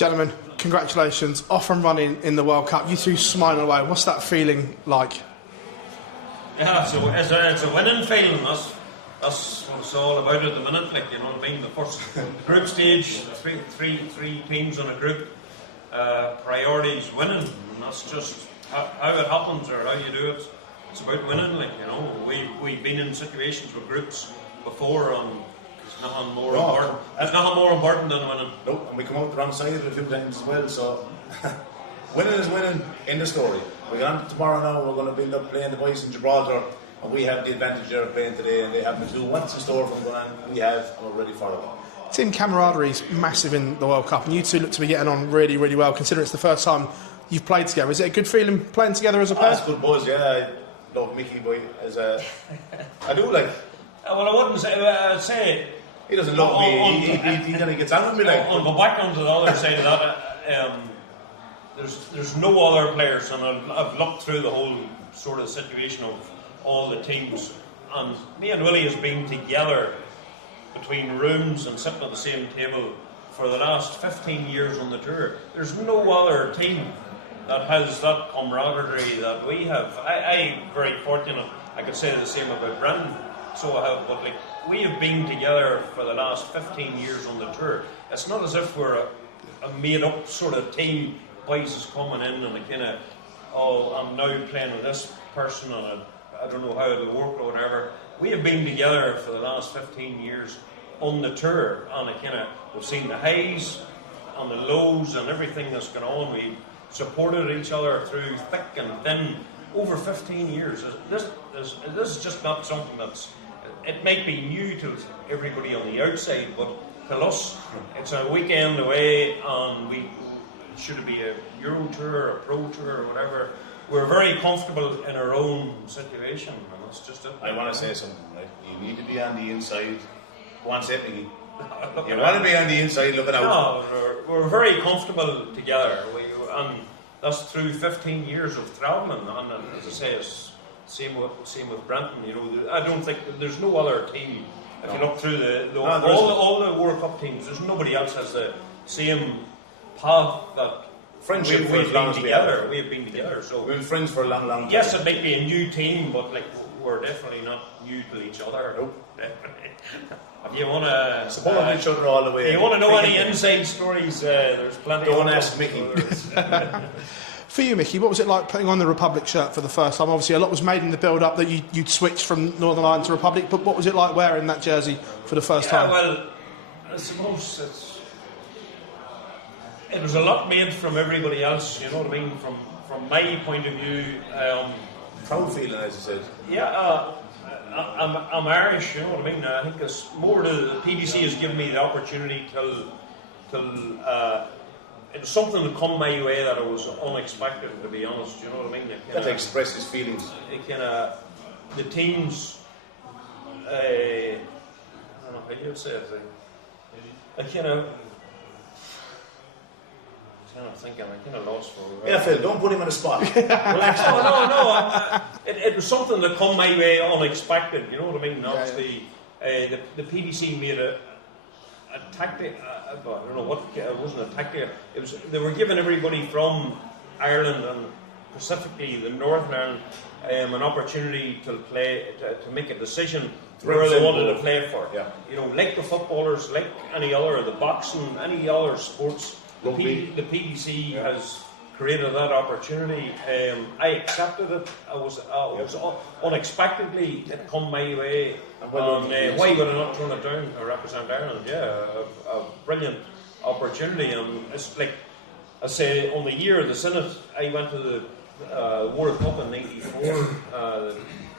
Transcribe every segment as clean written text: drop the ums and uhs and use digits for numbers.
Gentlemen, congratulations. Off and running in the World Cup. You two smiling away. What's that feeling like? Yeah, so it's a winning feeling. That's what it's all about at the minute. Like, you know what I mean? The first group stage, three teams in a group. Priorities winning, and that's just how it happens or how you do it. It's about winning. Like, you know, we've been in situations with groups before, and there's nothing more important. There's nothing more important than winning. Nope, and we come out the wrong side of it a few times as well. So winning is winning. In the story. We get on tomorrow now. We're going to build up playing the boys in Gibraltar, and we have the advantage they're playing today, and they have to do what's in store from going on. We have, and we're ready for it. Team camaraderie is massive in the World Cup, and you two look to be getting on really, really well, considering it's the first time you've played together. Is it a good feeling playing together as a pair? It's good buzz, yeah. I love Mickey, boy. I do like. Well, I wouldn't say. I'd say he doesn't love me. He kind of gets on with me. Like. I'll go back onto the other side of that. There's no other players, and I've looked through the whole sort of situation of all the teams, and me and Willie has been together between rooms and sitting at the same table for the last 15 years on the tour. There's no other team that has that camaraderie that we have. I'm very fortunate. I could say the same about Brendan. So I have, but like, we have been together for the last 15 years on the tour. It's not as if we're a made-up sort of team. Boys is coming in and a kind of, I'm now playing with this person and I don't know how it'll work or whatever. We have been together for the last 15 years on the tour, and we've seen the highs and the lows and everything that's going on. We've supported each other through thick and thin over 15 years. This is just not something it might be new to everybody on the outside, but to us, it's a weekend away, and should it be a Euro Tour or a Pro Tour or whatever, we're very comfortable in our own situation, and that's just it. I want to say something, right? You need to be on the inside. Go on, say it, Mickey. You want to be on the inside looking out. No, we're very comfortable together, and that's through 15 years of travelling, and as I say, it's same with Brenton. You know, I don't think there's no other team. If you look through all the World Cup teams, there's nobody else has the same path that friendship we've been together. We have been together. So we've been friends for a long time. Yes, it might be a new team, but like, we're definitely not new to each other. Nope. If you want to support each other all the way. If you want to know any inside stories, there's plenty. Don't ask Mickey. For you, Mickey, what was it like putting on the Republic shirt for the first time? Obviously, a lot was made in the build-up that you'd switched from Northern Ireland to Republic, but what was it like wearing that jersey for the first time? Well, I suppose it was a lot made from everybody else, you know what I mean? From my point of view, proud feeling, as you said. Yeah, I'm Irish, you know what I mean? I think it's more the PDC has given me the opportunity till it was something to come my way that was unexpected, to be honest. You know what I mean? Got to express his feelings. The teams, I don't know how you'd say it. I kind of thinking, I kind of lost for. Yeah, Phil, don't put him on the spot. Relax. No. It was something that come my way unexpected. You know what I mean? Obviously, the PDC made a tactic. I don't know what it wasn't a tactic. It was they were giving everybody from Ireland and specifically the Northern Ireland an opportunity to play to make a decision where they wanted to play for. Yeah. You know, like the footballers, like any other, the boxing, any other sports. The PDC has created that opportunity. I accepted it. I was unexpectedly it come my way. Why would I not turn it down to represent Ireland? Yeah, a brilliant opportunity. And it's like I say, on the year of the Senate, I went to the World Cup in '94.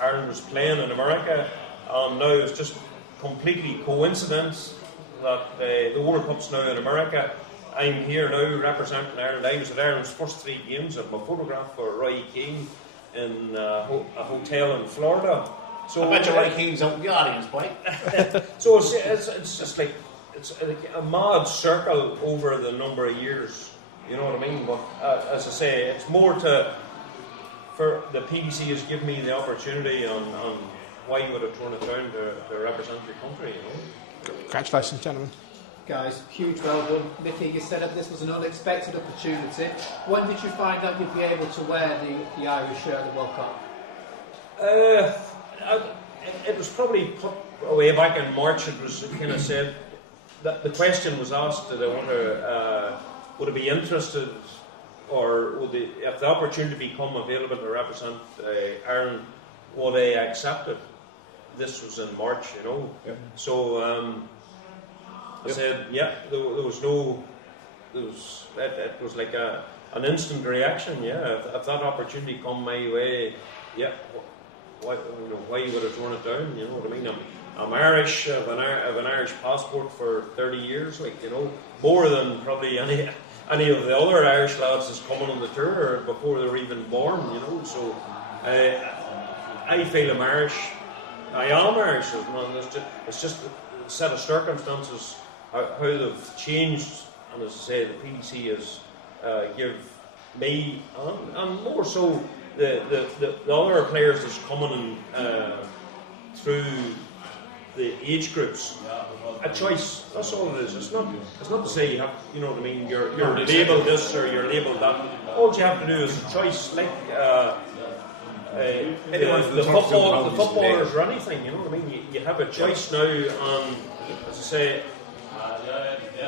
Ireland was playing in America, and now it's just completely coincidence that the World Cup's now in America. I'm here now representing Ireland. I was at Ireland's first 3 games. I have my photograph for Roy Keane in a hotel in Florida. So I bet you Roy Keane's out in the audience, boy. So it's just like it's a mad circle over the number of years. You know what I mean? But as I say, it's more for the PDC has given me the opportunity on why would I turn it down to represent your country? You know? Congratulations, gentlemen. guys, huge well done. Mickey, you said that this was an unexpected opportunity. When did you find out you'd be able to wear the Irish shirt at the World Cup? It was probably put away back in March. It was kind of said that the question was asked that I want to would I be interested, or would if the opportunity become available to represent Ireland, would I accept it? This was in March, you know. Yep. So I said, yeah. There was no. It was like an instant reaction. Yeah, if that opportunity come my way, yeah. Why would I turn it down? You know what I mean? I'm Irish. I've an Irish passport for 30 years. Like, you know, more than probably any of the other Irish lads that's coming on the tour before they're even born. You know, so I feel I'm Irish. I am Irish, man. It's just a set of circumstances how they've changed, and as I say, the PDC has give me and more so the other players that's coming through the age groups a choice. That's all it is. It's not to say you have, you know what I mean, you're labelled this or you're labelled that. All you have to do is a choice, like the footballers or anything, you know what I mean? You have a choice now, and as I say,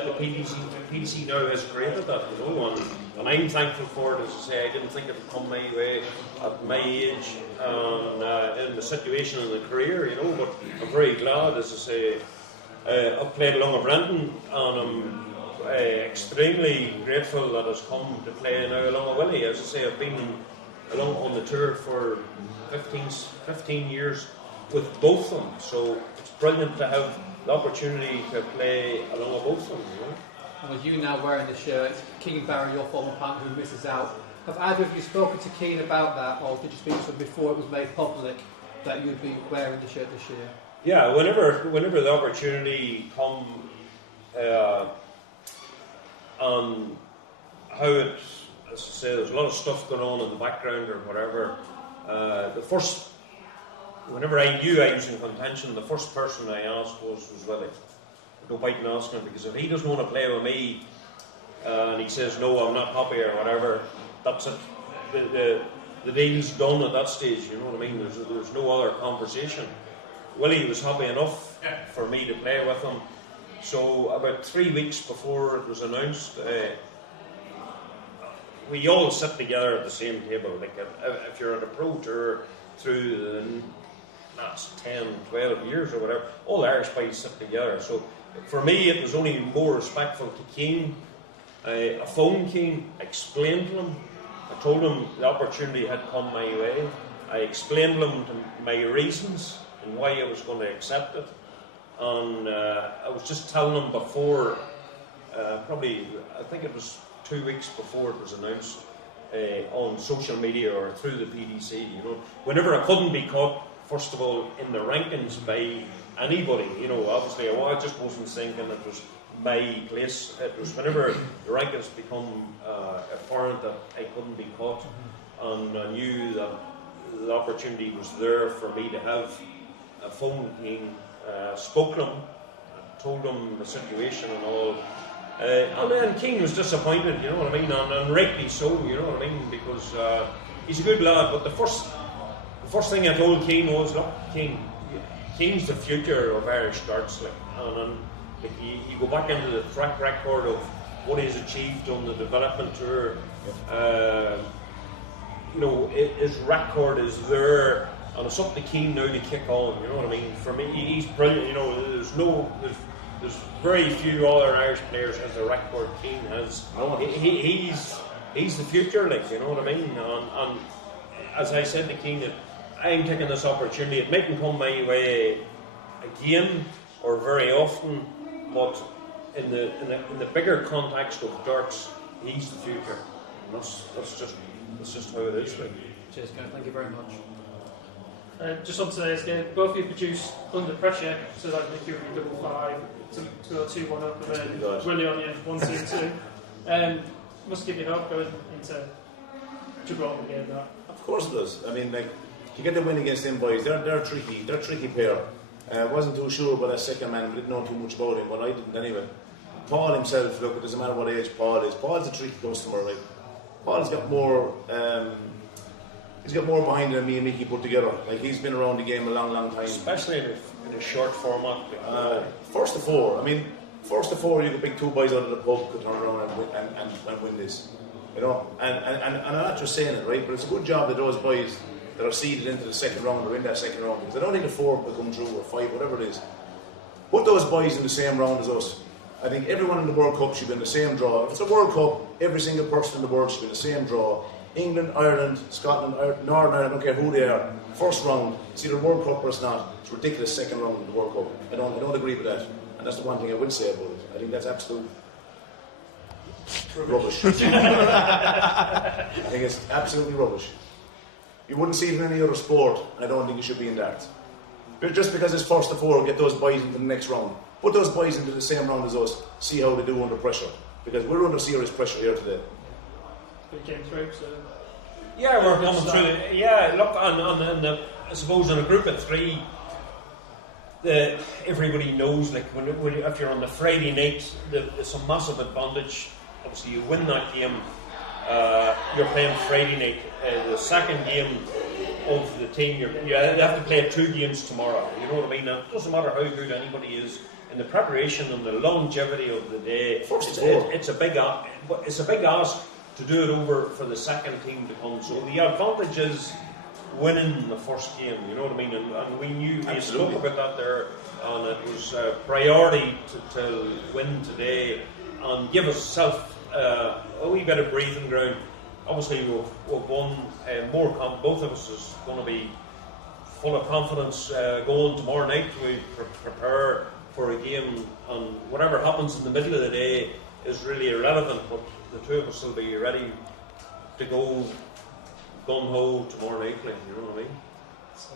the PDC now has created that, you know, and I'm thankful for it. As I say, I didn't think it would come my way at my age and in the situation in the career, you know, but I'm very glad, as I say, I've played along with Brendan, and I'm extremely grateful that it's come to play now along with Willie. As I say, I've been along on the tour for 15 years with both of them, so it's brilliant to have the opportunity to play along with both of them, you know. And with you now wearing the shirt, Keane Barry, your former partner, who misses out, have either of you spoken to Keane about that, or did you speak to him before it was made public that you'd be wearing the shirt this year? Yeah, whenever the opportunity come, how it, as I say, there's a lot of stuff going on in the background or whatever. Whenever I knew I was in contention, the first person I asked was Willie. No point in asking him, because if he doesn't want to play with me and he says no, I'm not happy or whatever, that's it. The deal's done at that stage. You know what I mean? There's no other conversation. Willie was happy enough for me to play with him. So about 3 weeks before it was announced, we all sit together at the same table. Like if you're at a pro tour through the last 10, 12 years or whatever, all the Irish boys sit together. So for me, it was only more respectful to Keane. I phoned Keane, explained to him. I told him the opportunity had come my way. I explained to him my reasons and why I was going to accept it. And I was just telling him before, probably, I think it was 2 weeks before it was announced on social media or through the PDC, you know, whenever I couldn't be caught, first of all, in the rankings by anybody, you know, obviously I just wasn't thinking it was my place. It was whenever the rankings become apparent that I couldn't be caught, and I knew that the opportunity was there for me to have a phone Keane, spoke to him, told him the situation and all. And then Keane was disappointed, you know what I mean, and rightly so, you know what I mean, because he's a good lad. But the first thing I told Keane was, look, Keane's the future of Irish darts, like, and like, you go back into the track record of what he's achieved on the development tour. You know, his record is there, and it's up to Keane now to kick on. You know what I mean? For me, he's brilliant. You know, there's very few other Irish players has the record Keane has. He's the future, like, you know what I mean? And as I said to Keane, I'm taking this opportunity. It mightn't come my way again or very often, but in the bigger context of darts, he's the future. And that's just how it is. Like. Cheers, guys. Thank you very much. Just on today's game, both of you produced under pressure, so like Mickey with 5-5 to go 2-1 up, and then Willie on the end 1-2-2. Must give you hope going into Gibraltar game. That. Of course it does. I mean, like, you get the win against them boys. They're tricky. They're a tricky pair. Wasn't too sure about that second man. Didn't know too much about him, but I didn't anyway. Paul himself, look, it doesn't matter what age Paul is. Paul's a tricky customer, right? Paul's got more. He's got more behind him than me and Mickey put together. Like, he's been around the game a long, long time. Especially in a short format. First to four. I mean, first to four, you could pick two boys out of the pub could turn around and win this. You know, and I'm not just saying it, right? But it's a good job that those boys that are seeded into the second round are in that second round, because I don't think the four will come through, or five, whatever it is. Put those boys in the same round as us. I think everyone in the World Cup should be in the same draw. If it's a World Cup, every single person in the world should be in the same draw. England, Ireland, Scotland, Northern Ireland, I don't care who they are. First round, it's either World Cup or it's not. It's ridiculous second round in the World Cup. I don't agree with that. And that's the one thing I will say about it. I think that's absolute rubbish. I think it's absolutely rubbish. You wouldn't see it in any other sport, and I don't think it should be in darts. But just because it's first to four, get those boys into the next round. Put those boys into the same round as us, see how they do under pressure. Because we're under serious pressure here today. We came through, so... Yeah, we're coming through. Yeah, look, I suppose in a group of three, everybody knows, like, if you're on the Friday night, there's a massive advantage. Obviously, you win that game, you're playing Friday night. The second game of the team, you have to play 2 games tomorrow. You know what I mean? It doesn't matter how good anybody is. In the preparation and the longevity of the day, it's a big ask to do it over for the second team to come. So the advantage is winning the first game. You know what I mean? And we spoke about that there, and it was a priority to win today and give ourselves a wee bit of breathing ground. Obviously, we've won more. Both of us is going to be full of confidence going tomorrow night. We prepare for a game, and whatever happens in the middle of the day is really irrelevant. But the two of us will be ready to go gung ho tomorrow night. Like, you know what I mean? So,